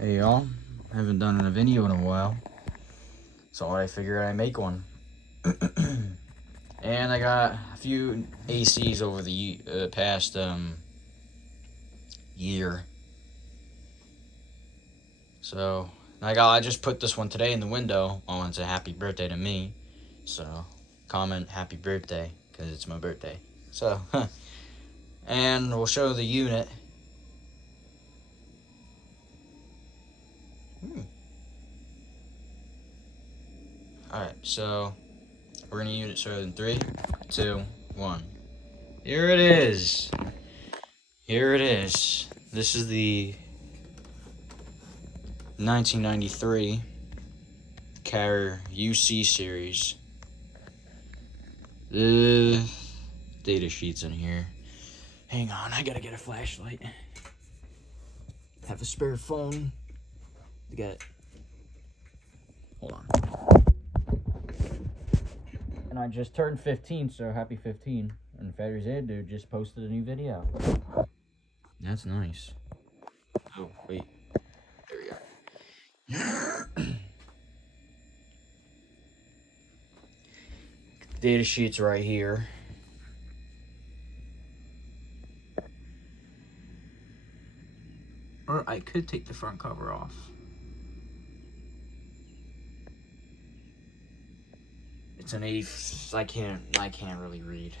Hey y'all, haven't done a video in a while, so I figured I'd make one. And I got a few ACs over the past year. So I just put this one today in the window. Oh, it's a happy birthday to me. So comment happy birthday because it's my birthday. So and we'll show the unit. Alright, so we're gonna unit show in 3, 2, 1. Here it is. Here it is. This is the 1993 Carrier UC series. The data sheet's in here. Hang on, I gotta get a flashlight. Have a spare phone. Hold on. And I just turned 15, so happy 15. And Fatty's Ed Dude just posted a new video. That's nice. Oh, wait. There we go. Data sheet's right here. Or I could take the front cover off. It's an 8. I can't really read.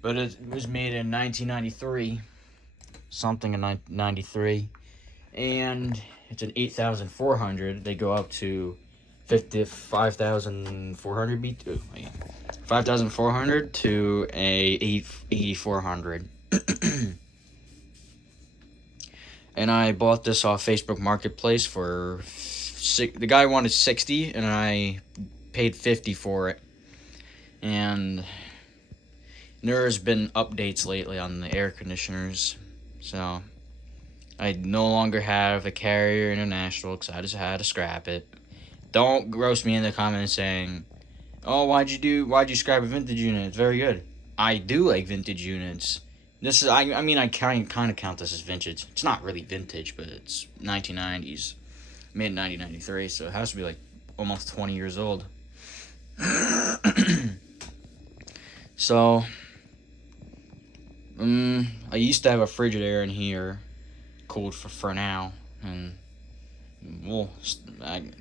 But it was made in 1993. Something in 1993. And it's an 8400. They go up to 5,400 BTU. 5,400 to a 8400. And I bought this off Facebook Marketplace for the guy wanted 60 and I paid 50 for it. And there's been updates lately on the air conditioners, so I no longer have a Carrier International because I just had to scrap it. Don't roast me in the comments saying, "Oh, why'd you scrap a vintage unit? It's very good." I do like vintage units. This is I kind of count this as vintage. It's not really vintage, but it's 1990s, mid 1993, so it has to be like almost 20 years old. So I used to have a Frigidaire in here, cooled for now, and I don't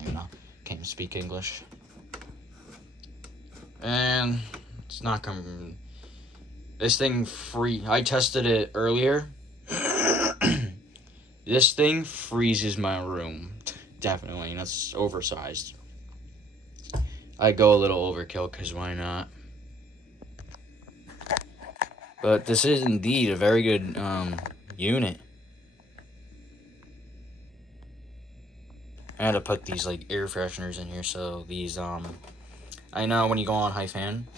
even know. Can't speak English. And it's not coming. This thing I tested it earlier. This thing freezes my room, definitely, and that's oversized. I go a little overkill, because why not? But this is indeed a very good unit. I had to put these like air fresheners in here, so these I know when you go on Hi-Fan,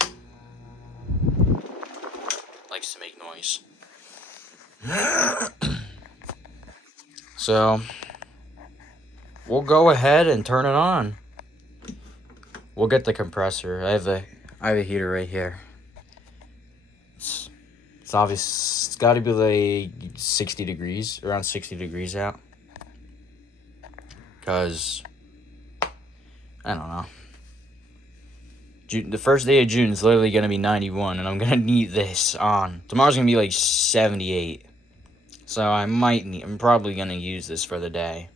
likes to make noise. So we'll go ahead and turn it on. We'll get the compressor. I have a heater right here. It's obvious. It's got to be like 60 degrees, around 60 degrees out. Because I don't know. The first day of June is literally going to be 91, and I'm going to need this on. Tomorrow's going to be like 78. So I'm probably going to use this for the day.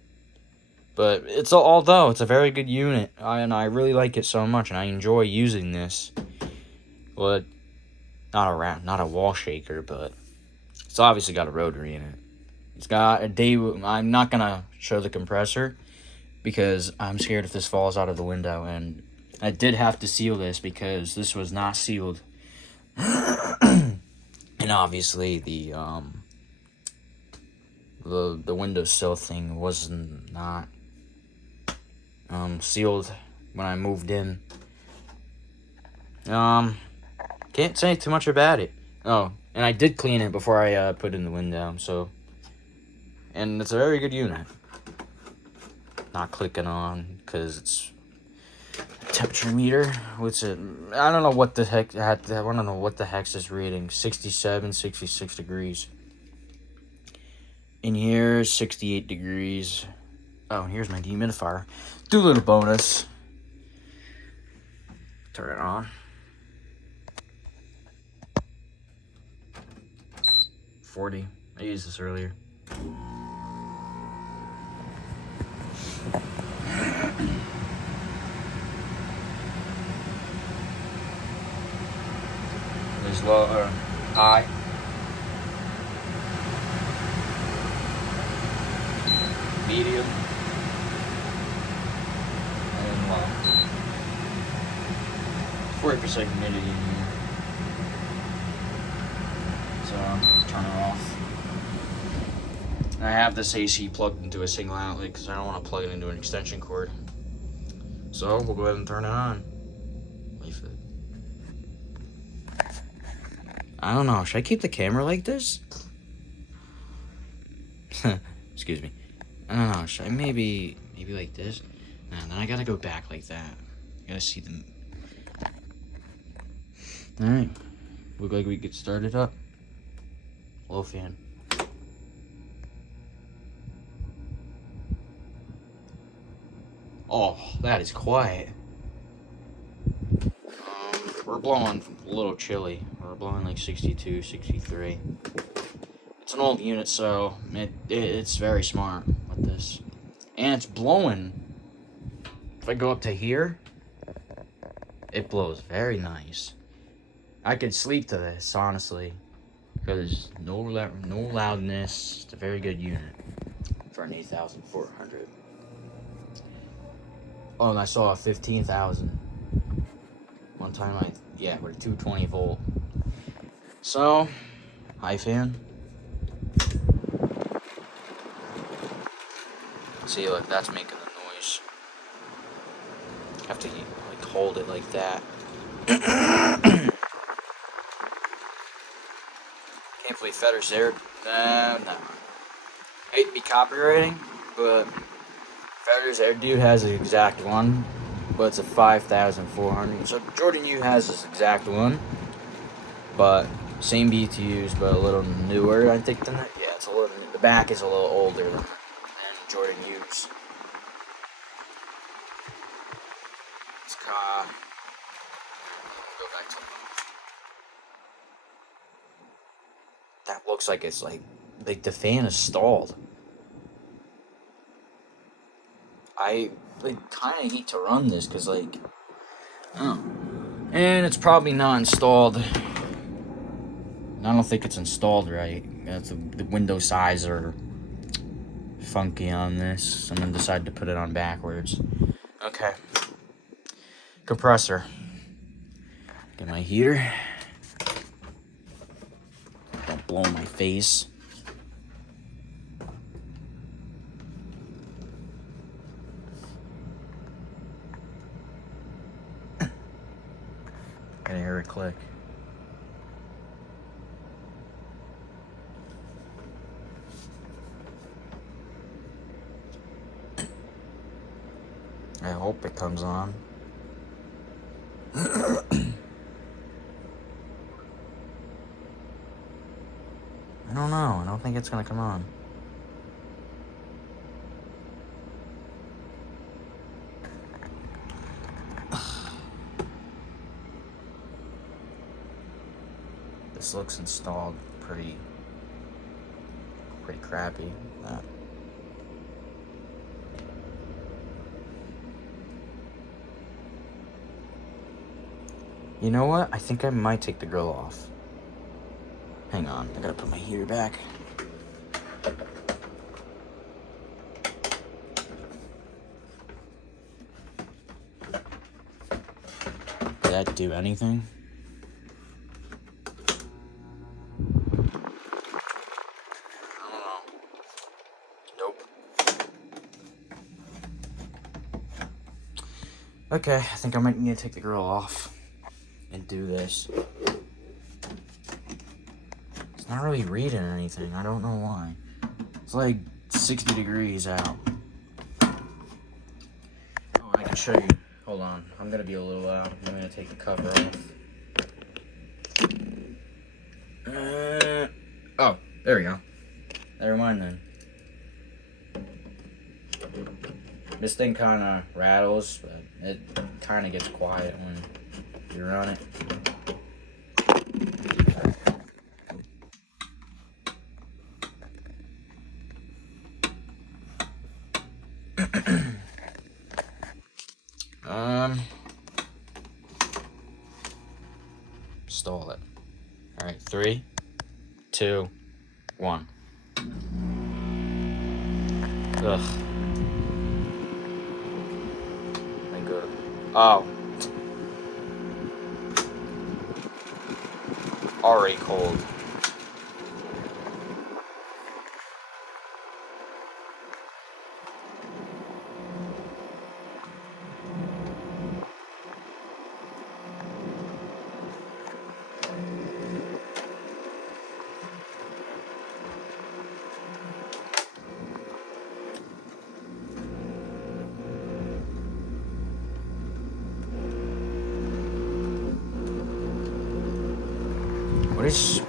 But although it's a very good unit, and I really like it so much, and I enjoy using this. But not a wall shaker, but it's obviously got a rotary in it. It's got a I'm not going to show the compressor because I'm scared if this falls out of the window, and I did have to seal this because this was not sealed. And obviously the windowsill thing was not sealed when I moved in. Can't say too much about it. Oh, and I did clean it before I put it in the window, so. And it's a very good unit. Not clicking on because it's a temperature meter. What's it? I don't know what the heck. I don't know what the heck's this reading. 67, 66 degrees. In here, 68 degrees. Oh, and here's my dehumidifier. Do a little bonus. Turn it on. 40. I used this earlier. There's low, high. Medium. And low. 40% humidity in here. So, turn it off. And I have this AC plugged into a single outlet because I don't want to plug it into an extension cord. So, we'll go ahead and turn it on. Wait for it. I don't know. Should I keep the camera like this? Excuse me. I don't know. Should I maybe like this? No, then I gotta go back like that. I gotta see them. Alright. Look like we get started up. Low fan. Oh, that is quiet. We're blowing a little chilly. We're blowing like 62, 63. It's an old unit, so it's very smart with this. And it's blowing. If I go up to here, it blows very nice. I could sleep to this, honestly. Because no loudness. It's a very good unit for an 8,400. Oh, and I saw a 15,000. One time we're 220 volt. So, high fan. See, look, that's making the noise. Have to like hold it like that. Can't believe Fedder's there. No. Hate to be copywriting, but Fedder's Air Dude has the exact one, but it's a 5,400. So Jordan U has this exact one, but same BTUs, but a little newer, I think, than that. Yeah, it's a little. The back is a little older than Jordan U's. Let's go back to that. Looks like it's like the fan is stalled. I kind of hate to run this because and it's probably not installed. I don't think it's installed right. The window size are funky on this. I'm gonna decide to put it on backwards. Okay. Compressor. Get my heater. Don't blow my face. I hear it click. I hope it comes on. I don't know. I don't think it's gonna come on. This looks installed pretty crappy. You know what? I think I might take the grill off. Hang on, I gotta put my heater back. Did that do anything? I don't know. Nope. Okay, I think I might need to take the grill off and do this. It's not really reading anything. I don't know why. It's like 60 degrees out. Oh, I can show you. Hold on. I'm gonna be a little loud. I'm gonna take the cover off. Oh, there we go. Never mind then. This thing kind of rattles, but it kind of gets quiet when you run it. Stall it. All right, 3, 2, 1. Ugh. Ain't good. Oh. Already cold.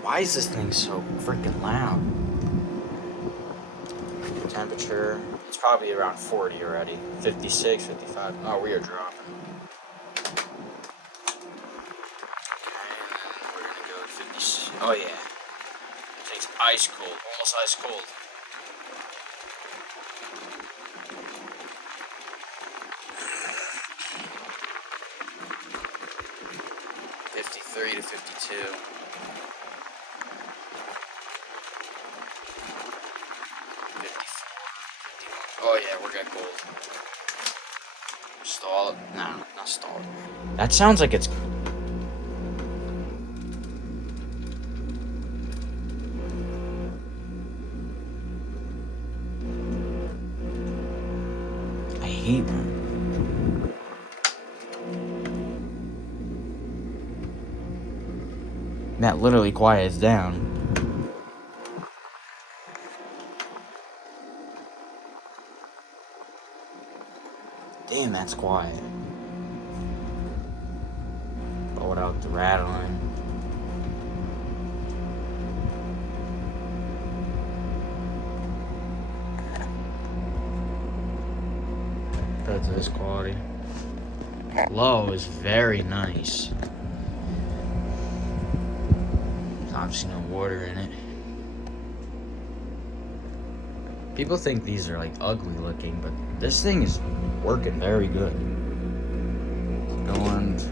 Why is this thing so freaking loud? Temperature, it's probably around 40 already. 56, 55. Oh, we are dropping. We're gonna go 50. Oh yeah. It's ice cold, almost ice cold. $53 to $52. Oh yeah, we're getting cold. Stall it? No, not stall it. That sounds like it's... I hate them. That literally quiets down. Damn, that's quiet. But without the rattling. That's this quality. Low is very nice. There's obviously no water in it. People think these are like ugly looking, but this thing is working very good. Going to...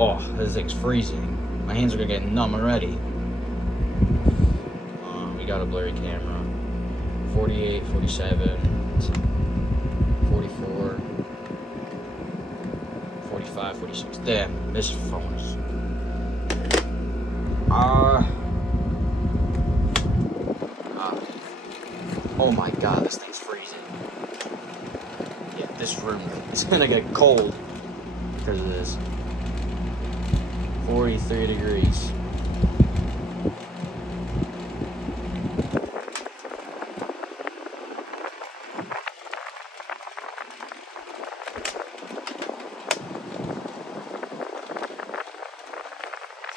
Oh, this thing's freezing. My hands are gonna get numb already. We got a blurry camera. 48, 47, 44, 45, 46. Damn, this phone is... Oh my god, this thing's freezing. Yeah, this room is gonna get cold because of this. 43 degrees.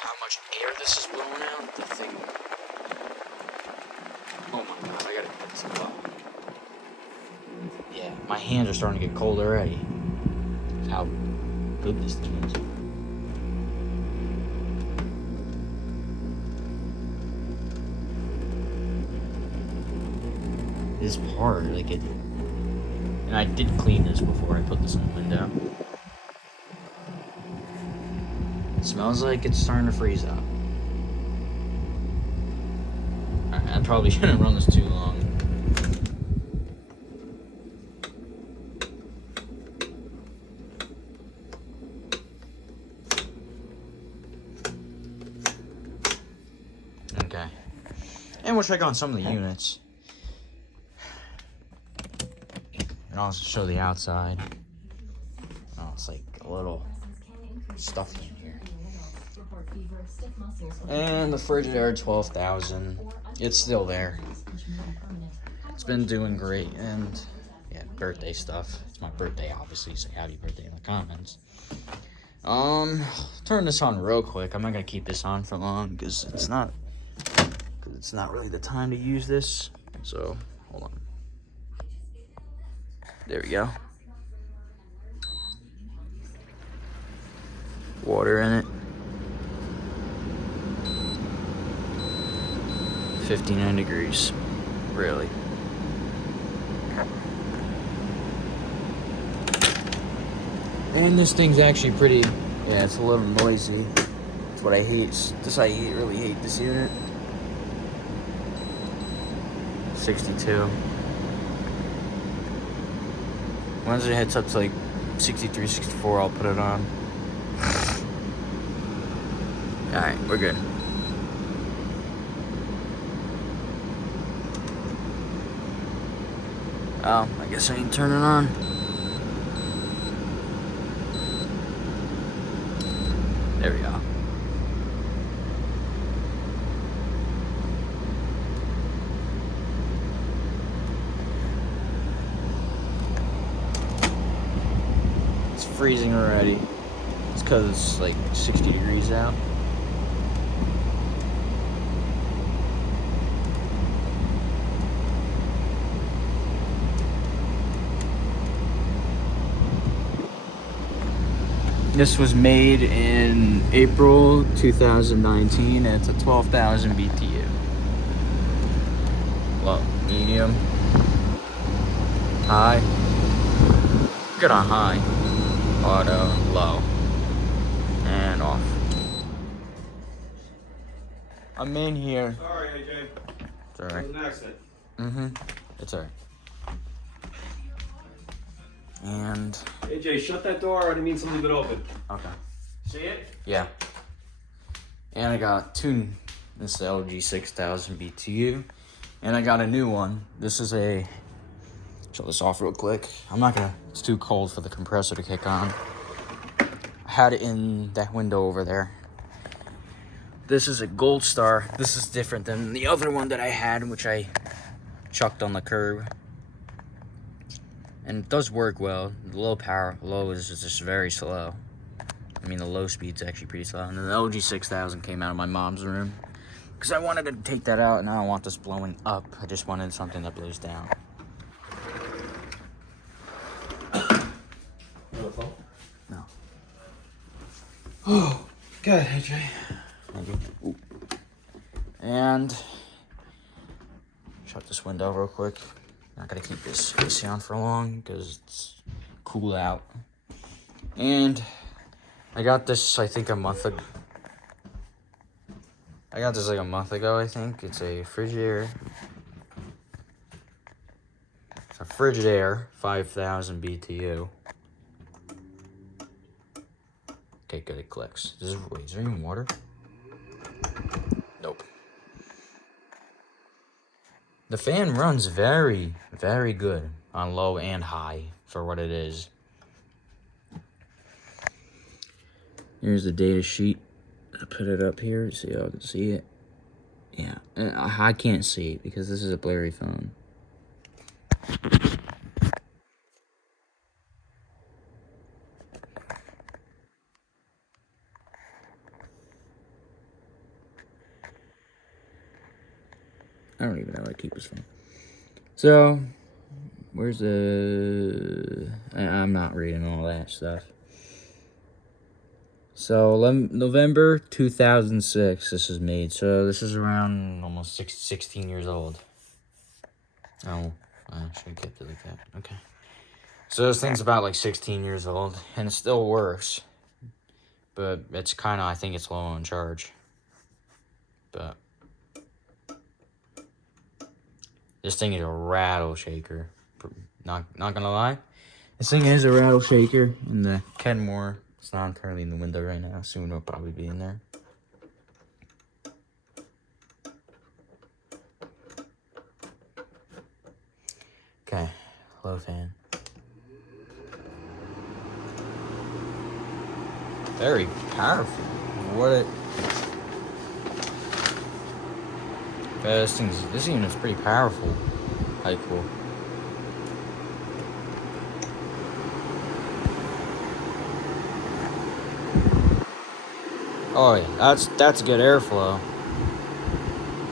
How much air this is blowing out? The thing. Oh my god, I gotta put some up. Yeah, my hands are starting to get cold already. That's how good this thing is. This part, like it. And I did clean this before I put this in the window. It smells like it's starting to freeze up. Alright, I probably shouldn't run this too long. Okay. And we'll check on some of the units. And I'll show the outside. Oh, it's like a little stuffy in here. And the Frigidaire 12,000. It's still there. It's been doing great. And yeah, birthday stuff. It's my birthday, obviously. Say happy birthday in the comments. Turn this on real quick. I'm not gonna keep this on for long because it's not really the time to use this. So hold on. There we go. Water in it. 59 degrees. Really. And this thing's actually pretty, yeah, it's a little noisy. That's what I hate. Really hate this unit. 62. Once it hits up to like 63, 64, I'll put it on. Alright, we're good. Oh, I guess I ain't turning on. There we go. It's freezing already. It's because it's like 60 degrees out. This was made in April 2019, and it's a 12,000 BTU. Low, medium, high. Good on high. Auto, low, and off. I'm in here. Sorry, AJ. It's alright. It was an accident. It's alright. And AJ, shut that door. I didn't mean to leave it open. okay. See it? Yeah. And I got two. This is the LG 6000 BTU. And I got a new one. This is a. Shut this off real quick. I'm not gonna. It's too cold for the compressor to kick on. I had it in that window over there. This is a Gold Star. This is different than the other one that I had, which I chucked on the curb. And it does work well. The low is just very slow. I mean, the low speed's actually pretty slow. And the LG 6000 came out of my mom's room. Because I wanted to take that out, and I don't want this blowing up. I just wanted something that blows down. No. Oh, good, AJ. Thank you. Ooh. And shut this window real quick. Not gonna keep this AC on for long because it's cool out. And I got this, I think, a month ago. I got this like a month ago, I think. It's a Frigidaire. It's a Frigidaire 5000 BTU. Okay, good, it clicks. Wait, is there even water? Nope. The fan runs very, very good on low and high for what it is. Here's the data sheet. I put it up here so y'all can see it. Yeah, I can't see it because this is a blurry phone. I don't even know how to keep this phone. So, where's the... I'm not reading all that stuff. So, November 2006, this is made. So, this is around almost 16 years old. Oh, I should have kept it like that. Okay. So, this thing's about like 16 years old, and it still works. But it's kind of, I think it's low on charge. But this thing is a rattle shaker. Not gonna lie. This thing is a rattle shaker. And the Kenmore, it's not currently in the window right now. Soon it'll probably be in there. Okay, low fan. Very powerful. This unit's pretty powerful. Like, cool. Oh yeah, that's good airflow.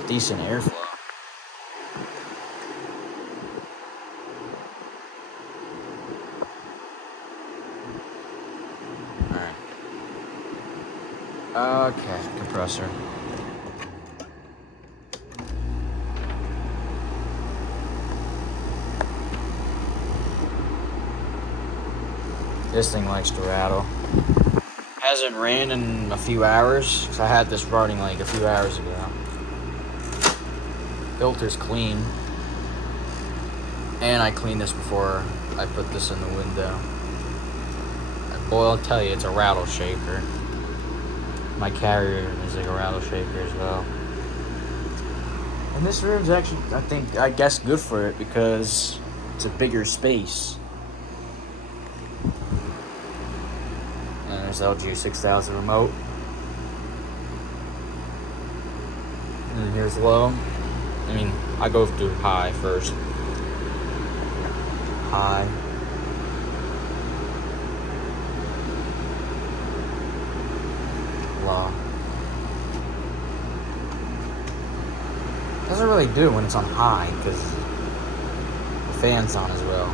Decent airflow. Okay, compressor. This thing likes to rattle. Hasn't ran in a few hours, because I had this running like a few hours ago. Filter's clean. And I cleaned this before I put this in the window. And boy, I'll tell you, it's a rattle shaker. My carrier is like a rattle shaker as well. And this room's actually, I guess, good for it because it's a bigger space. And there's LG 6000 remote. And here's low. I mean, I go through high first. High. Low. Doesn't really do when it's on high because the fan's on as well.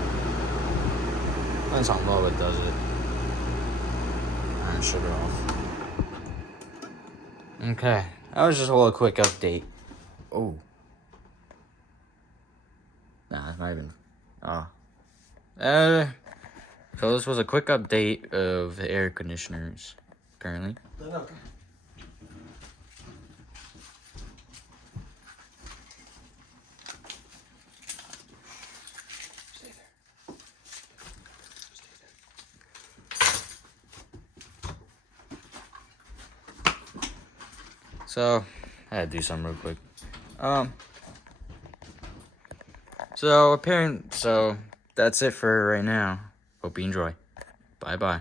When it's on low, it does it. Alright, shut it off. Okay, that was just a little quick update. Oh. Nah, it's not even. So this was a quick update of the air conditioners currently. So I had to do something real quick. So that's it for right now. Hope you enjoy. Bye bye.